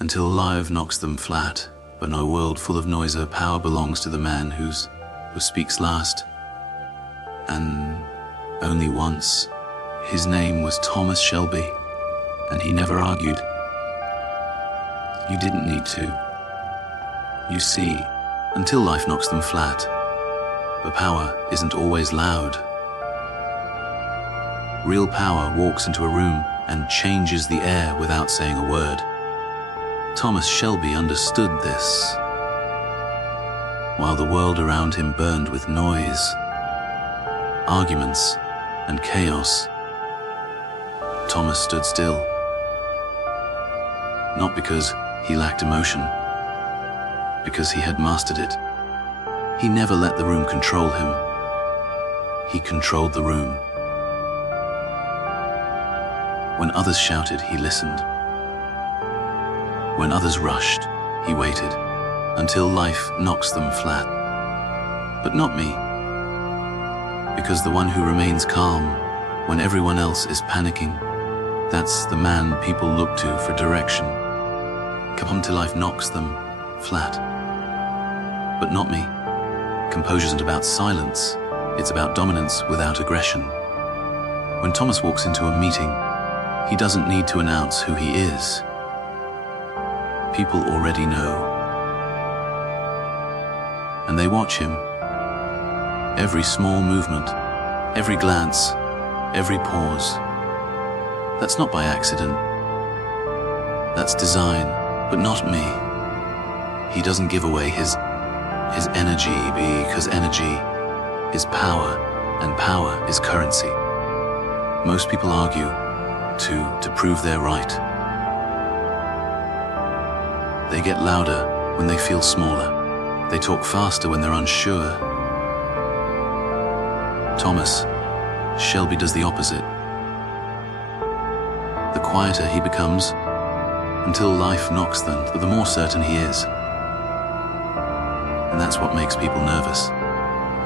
until life knocks them flat. But no world full of noise or power belongs to the man who speaks last. And only once. His name was Thomas Shelby, and he never argued. You didn't need to. You see, until life knocks them flat. But power isn't always loud. Real power walks into a room and changes the air without saying a word. Thomas Shelby understood this. While the world around him burned with noise, arguments, and chaos, Thomas stood still. Not because he lacked emotion, because he had mastered it. He never let the room control him. He controlled the room. When others shouted, he listened. When others rushed, he waited, until life knocks them flat. But not me, because the one who remains calm when everyone else is panicking, that's the man people look to for direction. Come till life knocks them flat. But not me. Composure isn't about silence, it's about dominance without aggression. When Thomas walks into a meeting, he doesn't need to announce who he is. People already know. And they watch him. Every small movement, every glance, every pause. That's not by accident. That's design, but not me. He doesn't give away his energy because energy is power, and power is currency. Most people argue to prove they're right. They get louder when they feel smaller. They talk faster when they're unsure. Thomas Shelby does the opposite. The quieter he becomes, until life knocks them, the more certain he is. And that's what makes people nervous.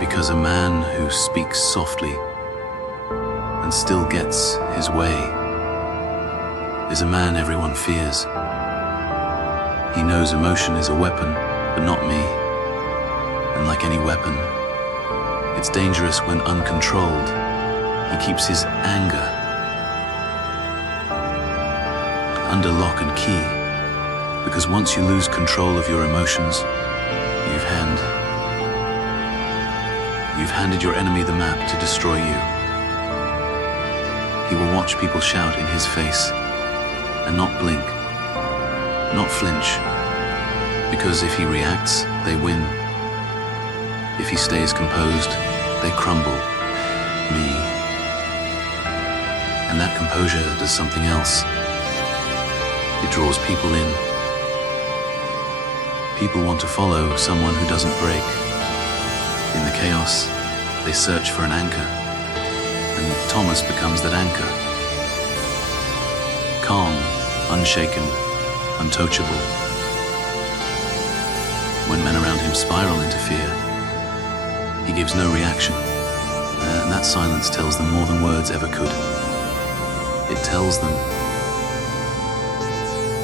Because a man who speaks softly and still gets his way is a man everyone fears. He knows emotion is a weapon, but not me. And like any weapon, it's dangerous when uncontrolled. He keeps his anger under lock and key, because once you lose control of your emotions, you've handed your enemy the map to destroy you. He will watch people shout in his face and not blink, not flinch, because if he reacts, they win. If he stays composed, they crumble. Me. And that composure does something else. It draws people in. People want to follow someone who doesn't break. In the chaos, they search for an anchor, and Thomas becomes that anchor. Calm, unshaken, untouchable. When men around him spiral into fear, he gives no reaction, and that silence tells them more than words ever could. It tells them,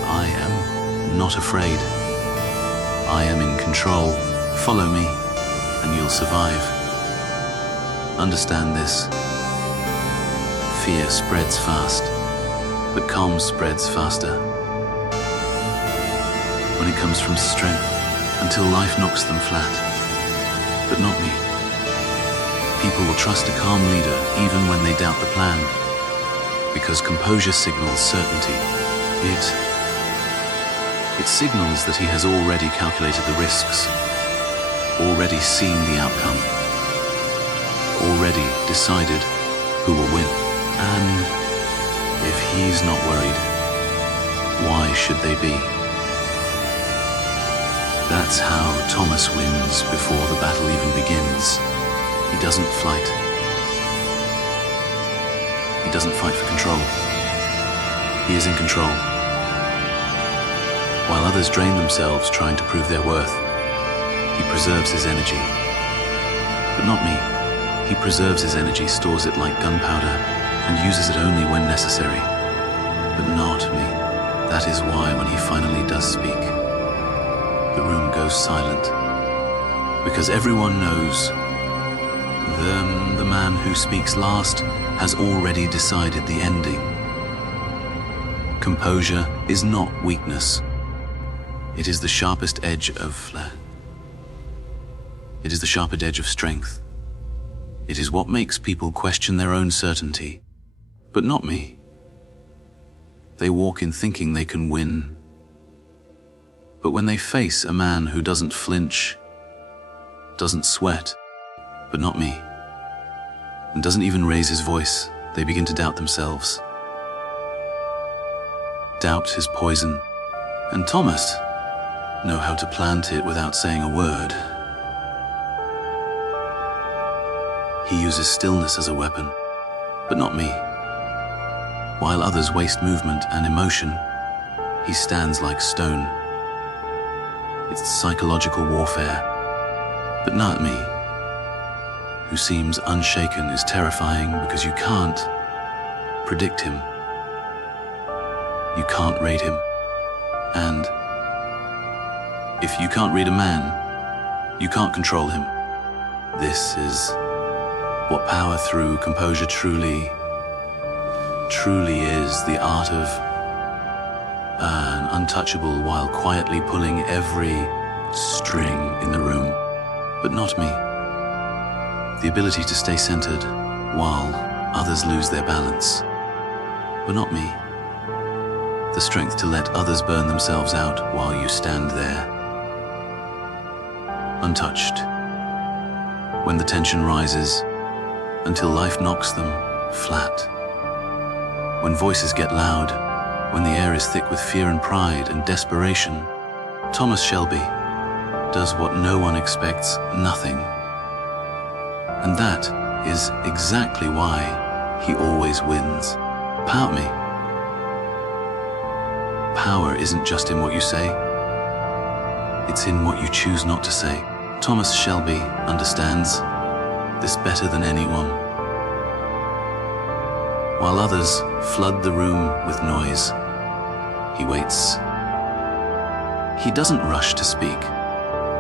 I am not afraid. I am in control. Follow me, and you'll survive. Understand this. Fear spreads fast, but calm spreads faster. When it comes from strength, until life knocks them flat. But not me. People will trust a calm leader even when they doubt the plan, because composure signals certainty. It signals that he has already calculated the risks, already seen the outcome, already decided who will win. And if he's not worried, why should they be? That's how Thomas wins before the battle even begins. He doesn't fight. He doesn't fight for control. He is in control. While others drain themselves trying to prove their worth, he preserves his energy. But not me. He preserves his energy, stores it like gunpowder, and uses it only when necessary. But not me. That is why when he finally does speak, the room goes silent, because everyone knows the man who speaks last has already decided the ending. Composure is not weakness. It is the sharpest edge of It is the sharpest edge of strength. It is what makes people question their own certainty, but not me. They walk in thinking they can win. But when they face a man who doesn't flinch, doesn't sweat, but not me, and doesn't even raise his voice, they begin to doubt themselves. Doubt is poison, and Thomas know how to plant it without saying a word. He uses stillness as a weapon, but not me. While others waste movement and emotion, he stands like stone. It's psychological warfare, but not me. Who seems unshaken is terrifying because you can't predict him. You can't rate him. And if you can't read a man, you can't control him. This is what power through composure truly is, the art of an untouchable while quietly pulling every string in the room, but not me. The ability to stay centered while others lose their balance, but not me. The strength to let others burn themselves out while you stand there, untouched. When the tension rises, until life knocks them flat. When voices get loud, when the air is thick with fear and pride and desperation, Thomas Shelby does what no one expects, nothing. And that is exactly why he always wins. Power isn't just in what you say, it's in what you choose not to say. Thomas Shelby understands this better than anyone. While others flood the room with noise, he waits. He doesn't rush to speak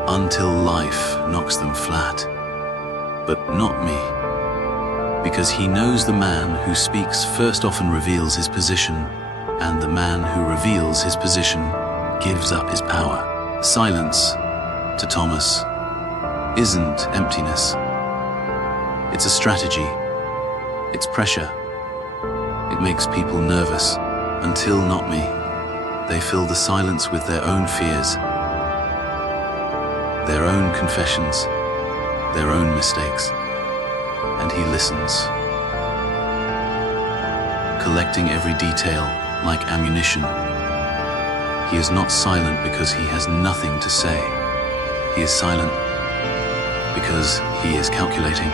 until life knocks them flat. But not me, because he knows the man who speaks first often reveals his position, and the man who reveals his position gives up his power. Silence, to Thomas, isn't emptiness. It's a strategy. It's pressure. It makes people nervous, until not me. They fill the silence with their own fears, their own confessions, their own mistakes, and he listens, collecting every detail like ammunition. He is not silent because he has nothing to say. He is silent because he is calculating.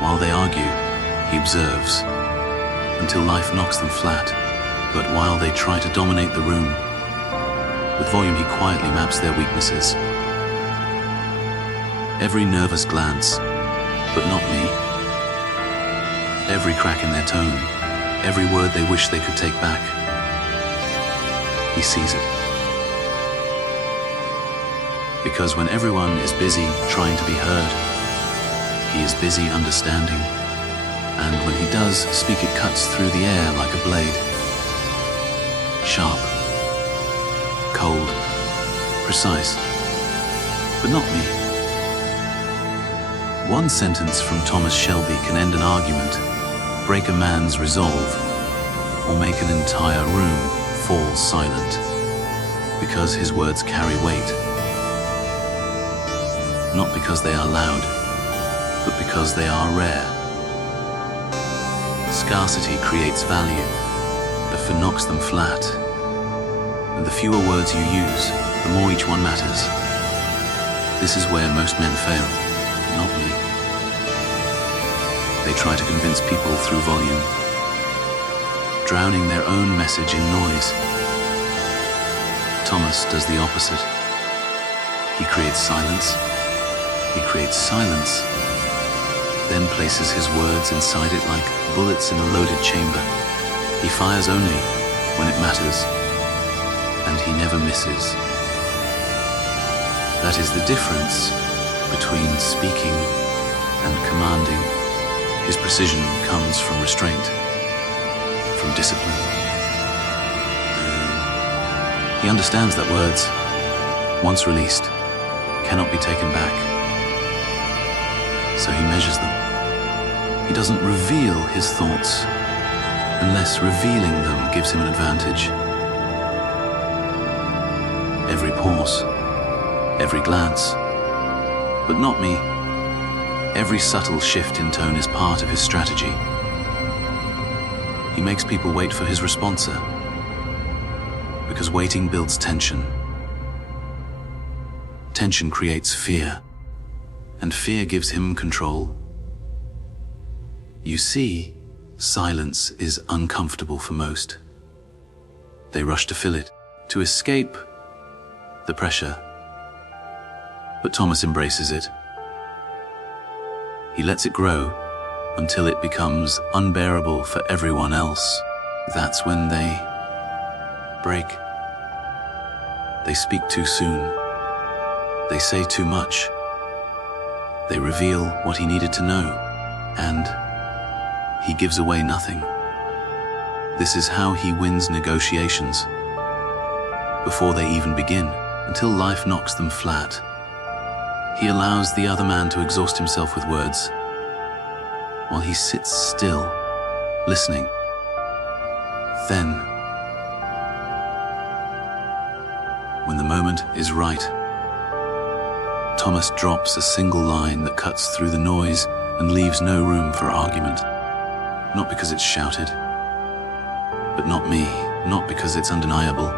While they argue, he observes, until life knocks them flat. But while they try to dominate the room, with volume he quietly maps their weaknesses. Every nervous glance, but not me. Every crack in their tone, every word they wish they could take back. He sees it. Because when everyone is busy trying to be heard, he is busy understanding. And when he does speak, it cuts through the air like a blade. Sharp, cold, precise, but not me. One sentence from Thomas Shelby can end an argument, break a man's resolve, or make an entire room fall silent, because his words carry weight. Not because they are loud, but because they are rare. Scarcity creates value. The fear knocks them flat. And the fewer words you use, the more each one matters. This is where most men fail, not me. They try to convince people through volume, drowning their own message in noise. Thomas does the opposite. He creates silence. He creates silence, then places his words inside it like bullets in a loaded chamber. He fires only when it matters, and he never misses. That is the difference between speaking and commanding. His precision comes from restraint, from discipline. He understands that words, once released, cannot be taken back. So he measures them. He doesn't reveal his thoughts unless revealing them gives him an advantage. Every pause, every glance, but not me. Every subtle shift in tone is part of his strategy. He makes people wait for his responser, because waiting builds tension. Tension creates fear, and fear gives him control. You see, silence is uncomfortable for most. They rush to fill it, to escape the pressure. But Thomas embraces it. He lets it grow until it becomes unbearable for everyone else. That's when they break. They speak too soon. They say too much. They reveal what he needed to know, and he gives away nothing. This is how he wins negotiations before they even begin, until life knocks them flat. He allows the other man to exhaust himself with words, while he sits still, listening. Then, when the moment is right, Thomas drops a single line that cuts through the noise and leaves no room for argument. Not because it's shouted, but not me, not because it's undeniable.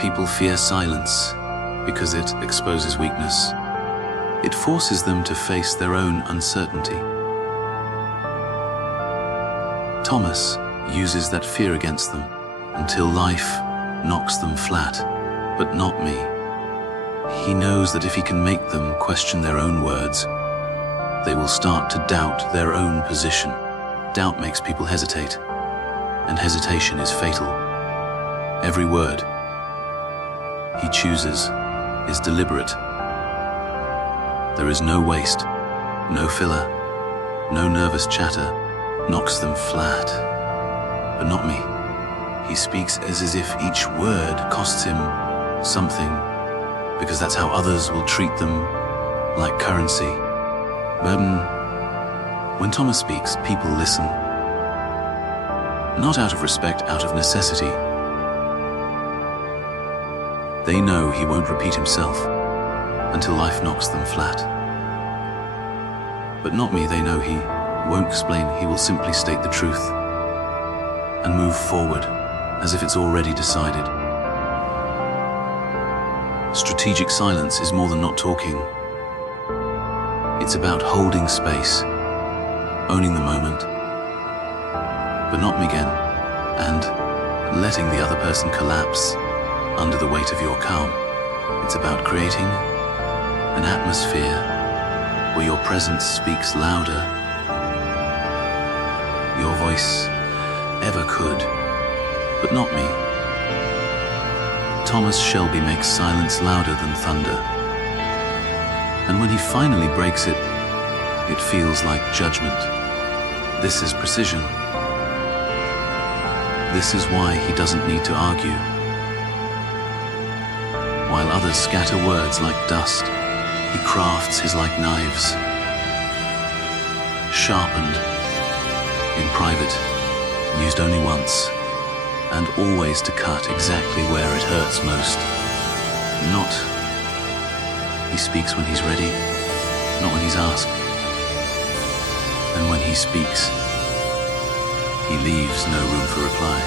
People fear silence because it exposes weakness. It forces them to face their own uncertainty. Thomas uses that fear against them until life knocks them flat, but not me. He knows that if he can make them question their own words, they will start to doubt their own position. Doubt makes people hesitate, and hesitation is fatal. Every word he chooses is deliberate. There is no waste, no filler, no nervous chatter. Knocks them flat, but not me. He speaks as if each word costs him something, because that's how others will treat them, like currency. But when Thomas speaks, people listen. Not out of respect, out of necessity. They know he won't repeat himself until life knocks them flat. But not me, they know he won't explain, he will simply state the truth and move forward as if it's already decided. Strategic silence is more than not talking. It's about holding space, owning the moment, but not me again, and letting the other person collapse under the weight of your calm. It's about creating an atmosphere where your presence speaks louder your voice ever could, but not me. Thomas Shelby makes silence louder than thunder. And when he finally breaks it, it feels like judgment. This is precision. This is why he doesn't need to argue. While others scatter words like dust, he crafts his like knives, sharpened in private, used only once, and always to cut exactly where it hurts most. Not, he speaks when he's ready, not when he's asked. And when he speaks, he leaves no room for reply.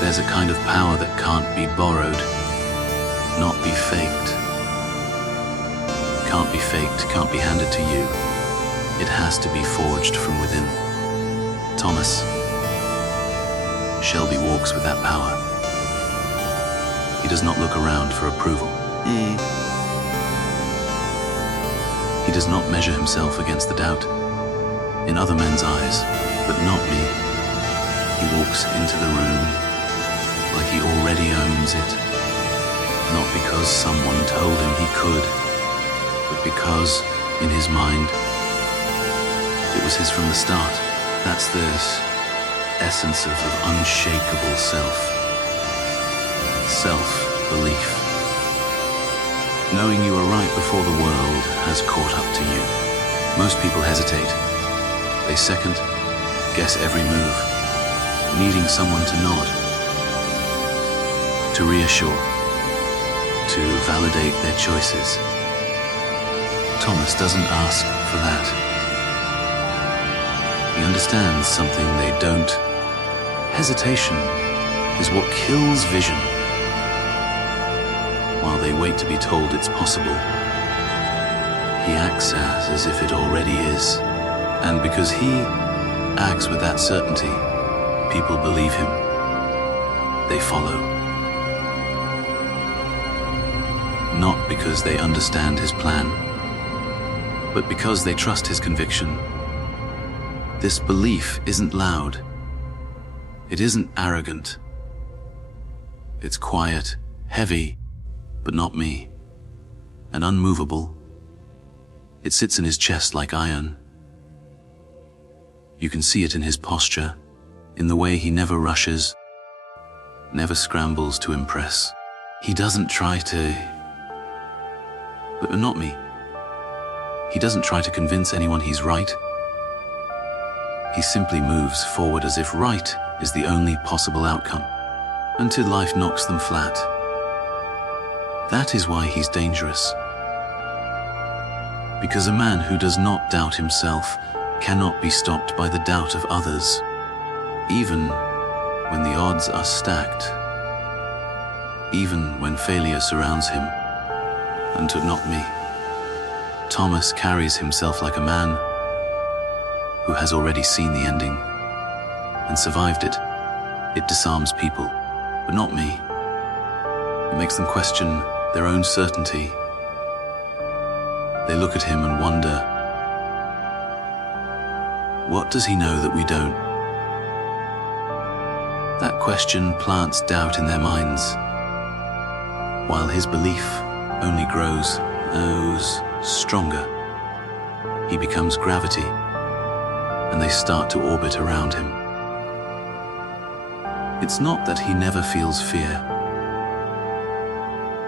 There's a kind of power that can't be borrowed, not be faked. Can't be faked, can't be handed to you. It has to be forged from within. Thomas Shelby walks with that power. He does not look around for approval. He does not measure himself against the doubt. in other men's eyes, but not me. He walks into the room like he already owns it, not because someone told him he could, but because, in his mind, it was his from the start. That's this essence of unshakable self-belief. Knowing you are right before the world has caught up to you. Most people hesitate. They second, guess every move, needing someone to nod, to reassure, to validate their choices. Thomas doesn't ask for that. He understands something they don't. Hesitation is what kills vision. While they wait to be told it's possible, he acts as if it already is. And because he acts with that certainty, people believe him. They follow. Not because they understand his plan, but because they trust his conviction. This belief isn't loud. It isn't arrogant. It's quiet, heavy, but not me, and unmovable. It sits in his chest like iron. You can see it in his posture, in the way he never rushes, never scrambles to impress. He doesn't try to, but not me. He doesn't try to convince anyone he's right. He simply moves forward as if right is the only possible outcome, until life knocks them flat. That is why he's dangerous. Because a man who does not doubt himself cannot be stopped by the doubt of others, even when the odds are stacked, even when failure surrounds him, and not me. Thomas carries himself like a man who has already seen the ending and survived it. It disarms people, but not me. It makes them question their own certainty. They look at him and wonder, what does he know that we don't? That question plants doubt in their minds, while his belief only grows stronger. He becomes gravity, and they start to orbit around him. It's not that he never feels fear.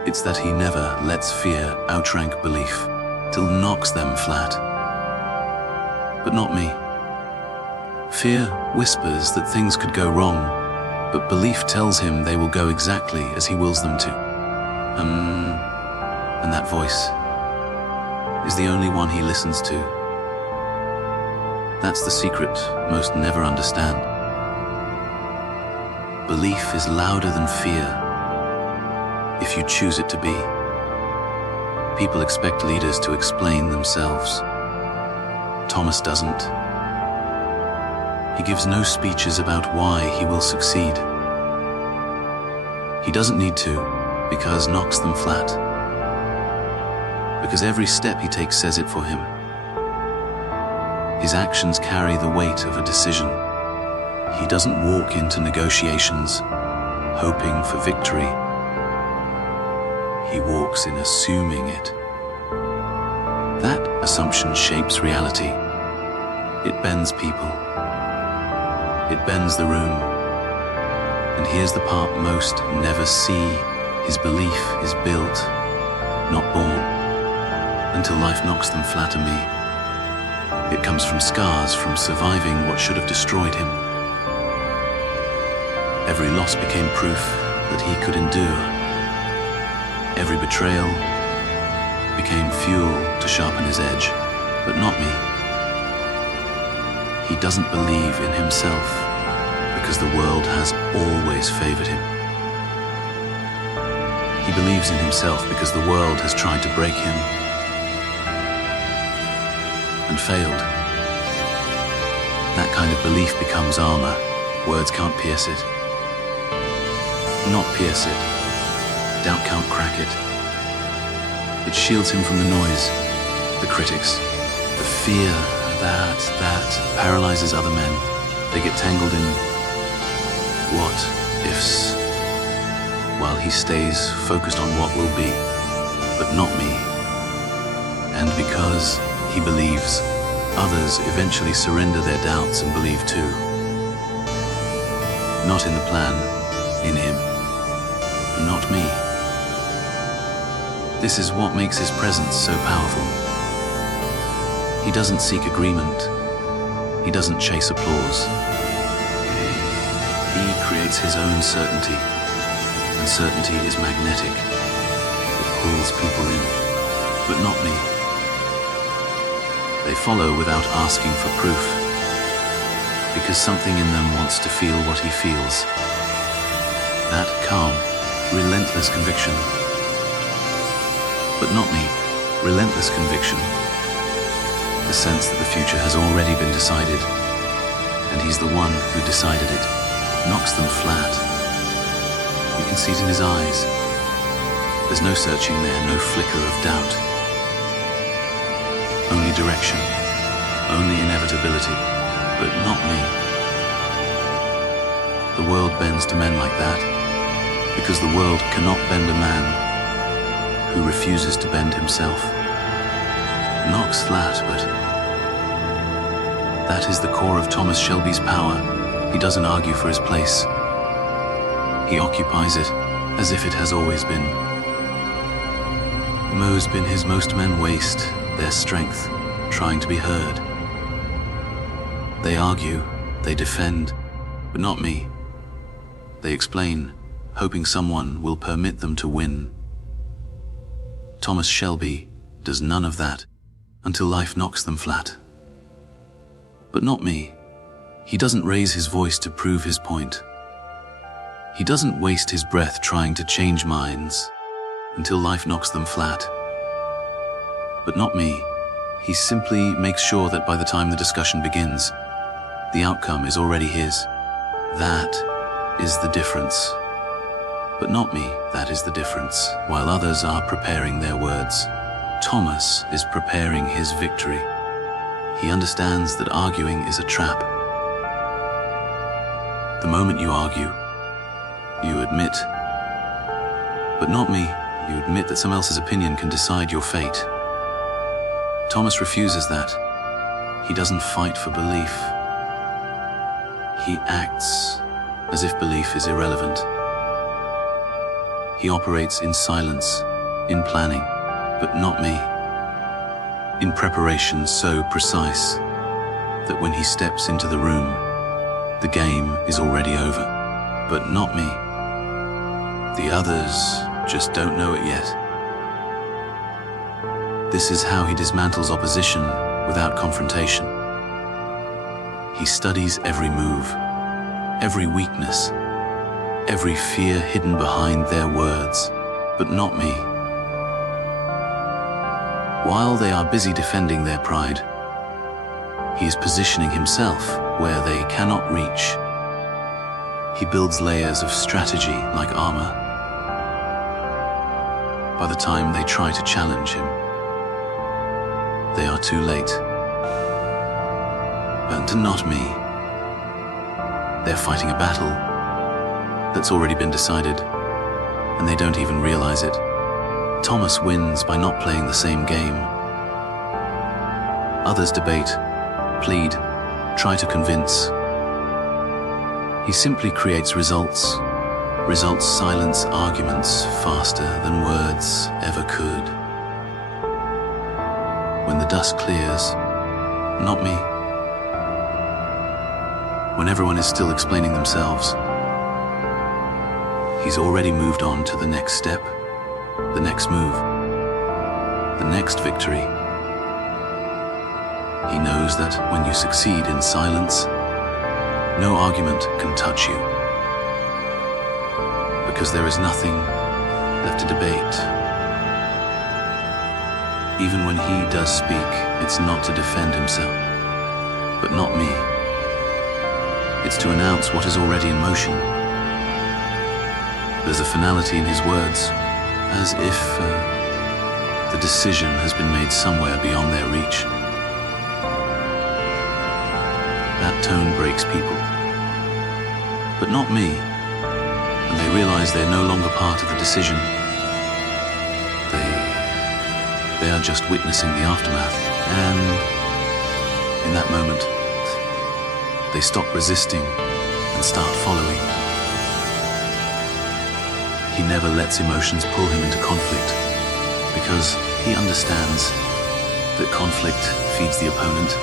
It's that he never lets fear outrank belief till knocks them flat. But not me. Fear whispers that things could go wrong, but belief tells him they will go exactly as he wills them to. And that voice is the only one he listens to. That's the secret most never understand. Belief is louder than fear, if you choose it to be. People expect leaders to explain themselves. Thomas doesn't. He gives no speeches about why he will succeed. He doesn't need to, because knocks them flat. Because every step he takes says it for him. His actions carry the weight of a decision. He doesn't walk into negotiations hoping for victory. He walks in assuming it. That assumption shapes reality. It bends people. It bends the room. And here's the part most never see. His belief is built, not born, until life knocks them flat on me. It comes from scars, from surviving what should have destroyed him. Every loss became proof that he could endure. Every betrayal became fuel to sharpen his edge, but not me. He doesn't believe in himself because the world has always favored him. He believes in himself because the world has tried to break him and failed. That kind of belief becomes armor. Words can't pierce it. Not pierce it. Doubt can't crack it. It shields him from the noise, the critics, the fear that paralyzes other men. They get tangled in what-ifs, while he stays focused on what will be, but not me. And because he believes, others eventually surrender their doubts and believe too. Not in the plan, in him, but not me. This is what makes his presence so powerful. He doesn't seek agreement. He doesn't chase applause. He creates his own certainty, and certainty is magnetic. It pulls people in, but not me. They follow without asking for proof, because something in them wants to feel what he feels. That calm, relentless conviction. But not me, relentless conviction. The sense that the future has already been decided, and he's the one who decided it, knocks them flat. You can see it in his eyes. There's no searching there, no flicker of doubt. Only direction, only inevitability, but not me. The world bends to men like that, because the world cannot bend a man who refuses to bend himself. Knocks flat, but that is the core of Thomas Shelby's power. He doesn't argue for his place. He occupies it as if it has always been. Most men waste their strength trying to be heard. They argue, they defend, but not me. They explain, hoping someone will permit them to win. Thomas Shelby does none of that until life knocks them flat. But not me. He doesn't raise his voice to prove his point. He doesn't waste his breath trying to change minds until life knocks them flat. But not me. He simply makes sure that by the time the discussion begins, the outcome is already his. That is the difference. But not me, that is the difference. While others are preparing their words, Thomas is preparing his victory. He understands that arguing is a trap. The moment you argue, you admit. But not me, you admit that someone else's opinion can decide your fate. Thomas refuses that. He doesn't fight for belief. He acts as if belief is irrelevant. He operates in silence, in planning, but not me. In preparation so precise that when he steps into the room, the game is already over. But not me. The others just don't know it yet. This is how he dismantles opposition without confrontation. He studies every move, every weakness, every fear hidden behind their words, but not me. While they are busy defending their pride, he is positioning himself where they cannot reach. He builds layers of strategy like armor. By the time they try to challenge him, they are too late. But not me. They're fighting a battle that's already been decided, and they don't even realize it. Thomas wins by not playing the same game. Others debate, plead, try to convince. He simply creates results. Results silence arguments faster than words ever could. When the dust clears, not me. When everyone is still explaining themselves, he's already moved on to the next step, the next move, the next victory. He knows that when you succeed in silence, no argument can touch you, because there is nothing left to debate. Even when he does speak, it's not to defend himself, but not me. It's to announce what is already in motion. There's a finality in his words, as if the decision has been made somewhere beyond their reach. That tone breaks people. But not me. And they realize they're no longer part of the decision. They are just witnessing the aftermath. And in that moment, they stop resisting and start following. He never lets emotions pull him into conflict because he understands that conflict feeds the opponent,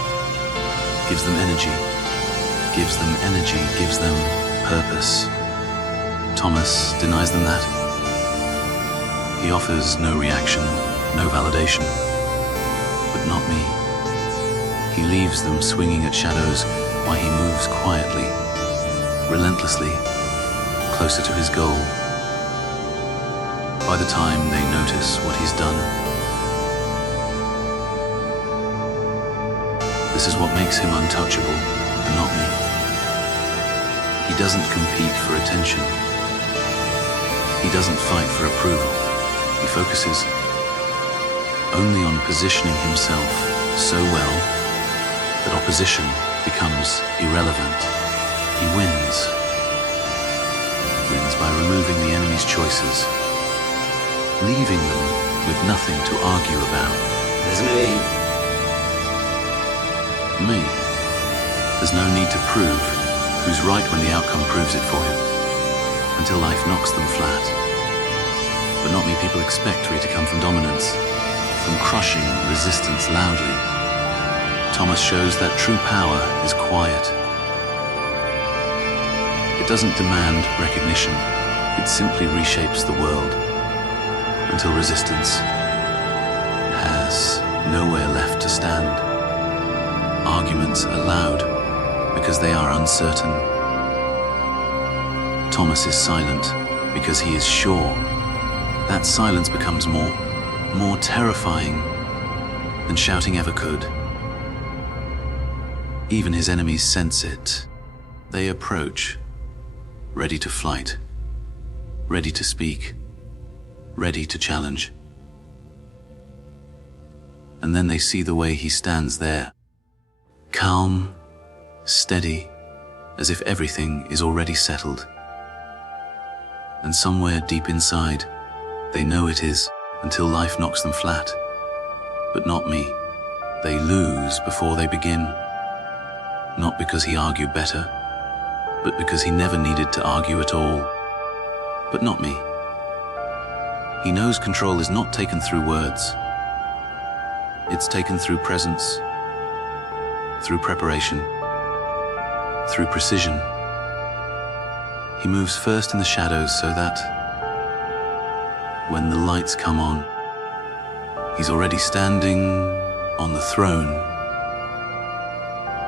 gives them energy, gives them purpose. Thomas denies them that. He offers no reaction, no validation, but not me. He leaves them swinging at shadows while he moves quietly, relentlessly, closer to his goal. By the time they notice what he's done, this is what makes him untouchable and not me. He doesn't compete for attention. He doesn't fight for approval. He focuses only on positioning himself so well that opposition becomes irrelevant. He wins by removing the enemy's choices, leaving them with nothing to argue about. There's Me. There's no need to prove who's right when the outcome proves it for him, until life knocks them flat. But not me. People expect Rhea to come from dominance, from crushing resistance loudly. Thomas shows that true power is quiet. It doesn't demand recognition. It simply reshapes the world until resistance has nowhere left to stand. Arguments are loud because they are uncertain. Thomas is silent because he is sure. That silence becomes more terrifying than shouting ever could. Even his enemies sense it. They approach, ready to fight, ready to speak, ready to challenge. And then they see the way he stands there, calm, steady, as if everything is already settled. And somewhere deep inside, they know it is, until life knocks them flat. But not me. They lose before they begin. Not because he argued better, but because he never needed to argue at all. But not me. He knows control is not taken through words. It's taken through presence, through preparation, through precision. He moves first in the shadows so that when the lights come on, he's already standing on the throne.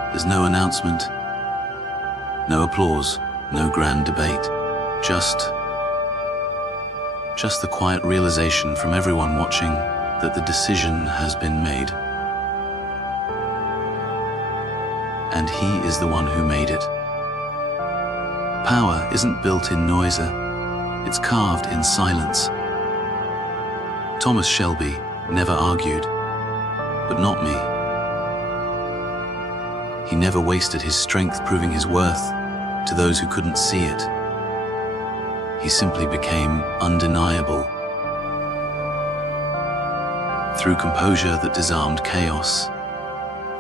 There's no announcement, no applause, no grand debate, just the quiet realization from everyone watching that the decision has been made. And he is the one who made it. Power isn't built in noise, it's carved in silence. Thomas Shelby never argued, but not me. He never wasted his strength proving his worth to those who couldn't see it. He simply became undeniable. Through composure that disarmed chaos,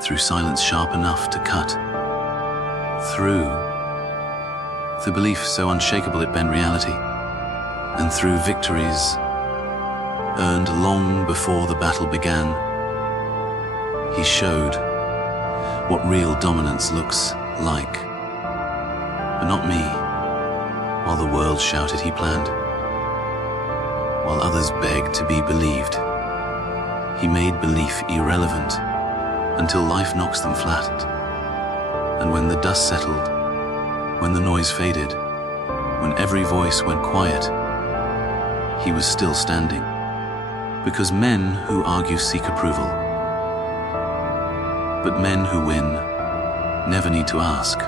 through silence sharp enough to cut, through belief so unshakable it bent reality, and through victories earned long before the battle began, he showed what real dominance looks like. But not me. While the world shouted he planned, while others begged to be believed, he made belief irrelevant until life knocks them flat. And when the dust settled, when the noise faded, when every voice went quiet, he was still standing. Because men who argue seek approval, but men who win never need to ask.